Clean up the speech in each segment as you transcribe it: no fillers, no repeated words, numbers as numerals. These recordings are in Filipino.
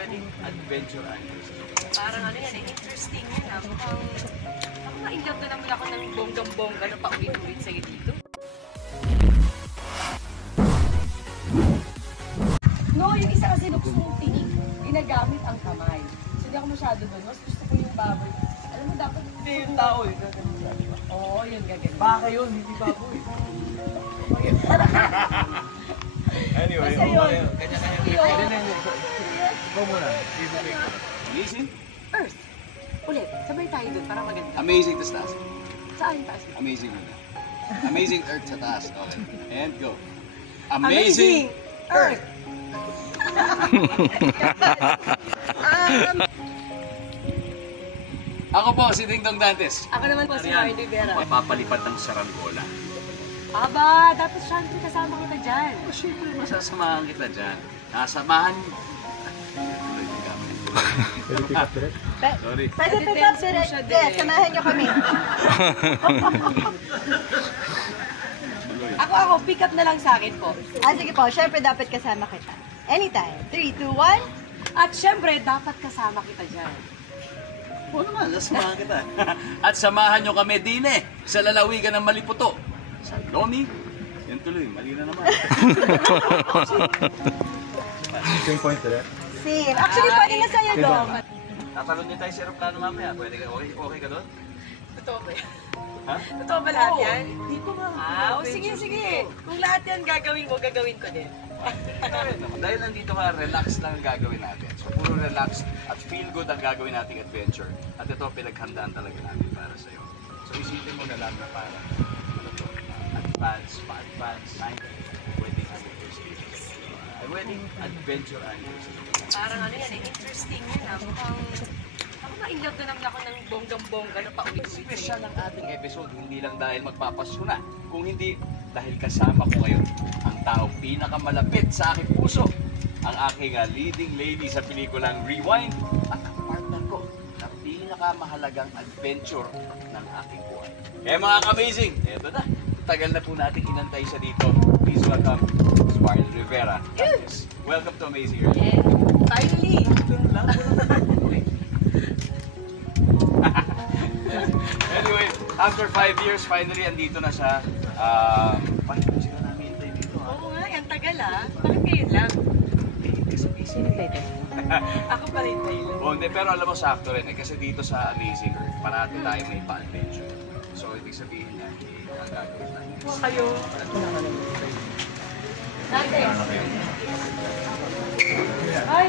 wedding adventure anniversary. Parang ano yan, interesting yun ha. Mukhang ma-inlove na naman ako ng bonggang-bongga na paulit-ulit sa'yo dito. No, yung isa kasi gusto mong tinig, ginagamit ang kamay. So hindi ako masyado doon, mas gusto ko yung baboy. Alam mo, dapat Hindi yung tao eh. Oo, yun gagawin. Baka yun, hindi baboy. Anyway, Basta yun. Kanya-kanya. Ikaw muna. Amazing? Earth. Ulit, sabay tayo doon para maganda. Amazing tas taas. Saan taas? Amazing muna. Amazing Earth sa taas. Okay. And go. Amazing Earth! Ako po, si Ding Dong Dantes. Ako naman po si Mardy Vera. Papalipad ng saranggola. Aba, dapat syempre kasama kita dyan. Oh, siyempre, masasamahan kita dyan. Nasamahan. Sorry. Pwede pick up direct. Yes, samahan niyo kami. Ako, pick up na lang sa akin po. Sige po, syempre dapat kasama kita. Anytime. 3, 2, 1. At syempre, dapat kasama kita dyan. Oo naman, sasamahan kita. At samahan nyo kami din sa lalawigan ng Maliputo. Sa Lomi. Yan tuloy, mali na naman. Same point direct. Same. Actually, pwede na sa'yo, Dong. Tatalon niyo tayo sa aeroplano mamaya. Pwede ka, okay ka doon? Totoo ba yan? Ha? Totoo ba lahat yan? Hindi ko nga. Sige. Kung lahat yan gagawin mo, gagawin ko din. Dahil nandito ka, relax lang ang gagawin natin. So, puro relax at feel good ang gagawin nating adventure. At ito, pinaghandaan talaga natin para sa'yo. So, isipin mo na lang na parang advance, pa-advance, 9th wedding anniversary. Wedding adventure anniversary. Parang ano yan, interesting yun ha. Mukhang ma-inlove na naman ako ng bonggang-bongga na paulit-ulit Special ang ating episode, hindi lang dahil magpapasko na, kung hindi dahil kasama ko ngayon ang taong pinakamalapit sa aking puso, ang aking leading lady sa pelikulang Rewind at ang partner ko na pinakamahalagang adventure ng aking buhay. Mga ka-amazing, eto na. Tagal na po natin inantay siya dito. Please welcome Mardy Rivera. Welcome to Amazing Earth. And finally, Anyway, after 5 years, finally, andito na siya. Bakit po sila namin hintay dito? oo nga, ang tagal Bakit ngayon lang? Sino pwede? Ako pa rin tayo. Hindi, pero alam mo, sakto rin kasi dito sa Amazing Earth, parati tayo may pa-adventure. So, ibig sabihin niya, ang gagawin natin. Kayo. Nante. Ay!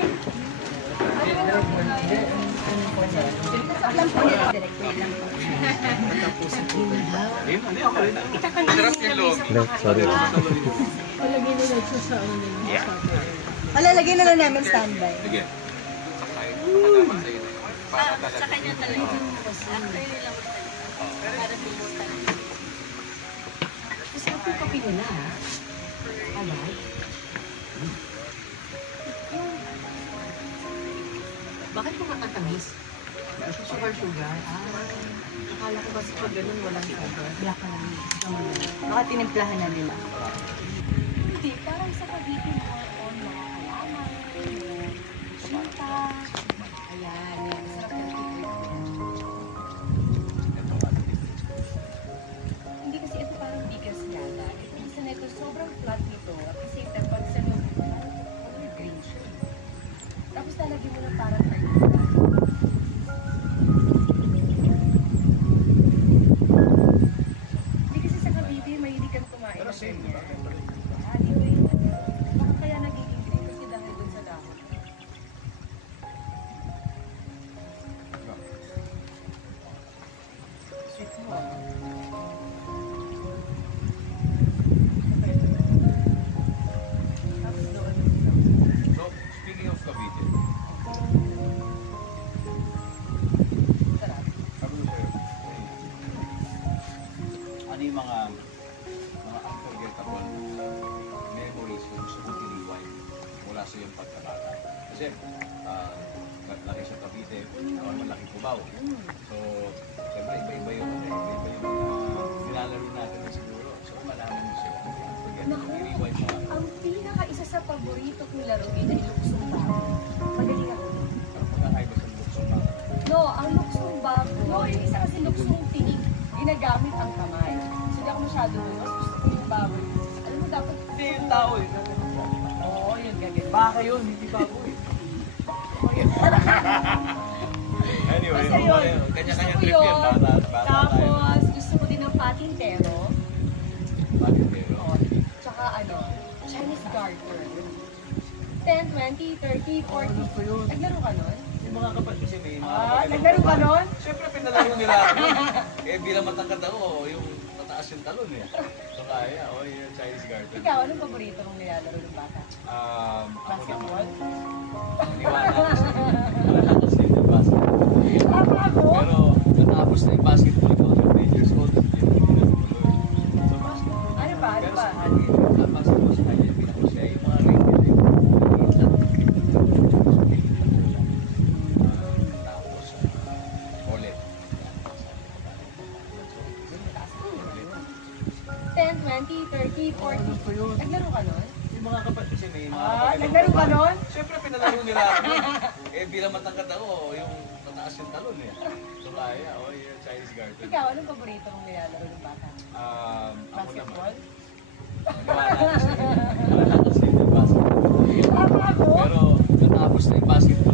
Lang po nila direct. Wait lang po. Hindi, ako rin. Sarap yung loob. Sorry. Malalagay na lang namin standby. Sige. Sa kanya talaga. After nila magtayo. Para pinusta. Gusto ko yung kape nila ha? Alright. Bakit ko matatamis? Sugar? Akala ko kasi pag ganun walang sugar. Black ka lang. Baka tinimplahan na nila. Hindi, parang sa Cavite more on mga halaman, sita. Ayan, yan. Sarap ng hindi kasi ito parang bigas yata. Ito isa na ito, sobrang flat nito. At the same time, pag sa loob, parang green siya. Tapos lalagyan mo na parang artista. Hindi kasi sa Cavite, mahilig kang kumain. Pero same, di ba? Dito yun. Baka kaya nagiging green kasi dahil dun sa dahon. Sweet mo Tapos doon. So, speaking of Cavite, Sarap. sabi ko sa'yo, ano yung mga unforgettable memories na gusto kong tiniway mula sa iyong pagkabata? Kasi, laki sa Cavite, malaki Cubao. So, siyempre, iba-iba yung nilalaro natin na siguro. So, malaman mo siya. Unforgettable, tiniway mo. Ang pinaka isa sa paborito kong laro ay luksong bahay. Magaling ako. ginagamit ang kamay. So, hindi ako masyado doon. Mas gusto ko yung baboy. Alam mo, dapat... Hindi yung tao eh. Oo, yun, gagawin. Baka yun, hindi baboy. Anyway, Basta yun. kanya-kanya Gusto ko trip yan. yun. Bata tayo. Tapos, gusto ko din ng patintero. Bakit pero? Oo. Tsaka ano, Chinese garter. 10, 20, 30, 40. Naglaro ka nun? Yung mga kapatid kasi may mga Ah, naglaro ka nun? Siyempre pinalaro nila ako. Eh bilang matangkad ako, yung mataas yung talon eh. So kaya, yung Chinese garden. Ikaw, anong paborito mong nilalaro ng bata? Ako Basketball? naman, niwala kasi yung basketball. Ako? Pero natapos na yung basketball ko, 15 years old. Hindi ko tinutuloy. So basketball. Ano ba? Ano Pero ba? sa kanya, basketball sa kanya, pinakosya yung mga ring nila. Tapos, ulit. 10, 20, 30, 40. Naglaro ka nun? Yung mga kapatid kasi may mga Ah, naglaro ka nun? Siyempre pinalaro nila ako. Eh bilang matangkad ako, yung mataas yung talon eh. So kaya, yung Chinese garden. Ikaw, anong paborito mong nilalaro ng bata? Ako naman, Basketball? niwala kasi yung basketball. Ako? Pero natapos na yung basketball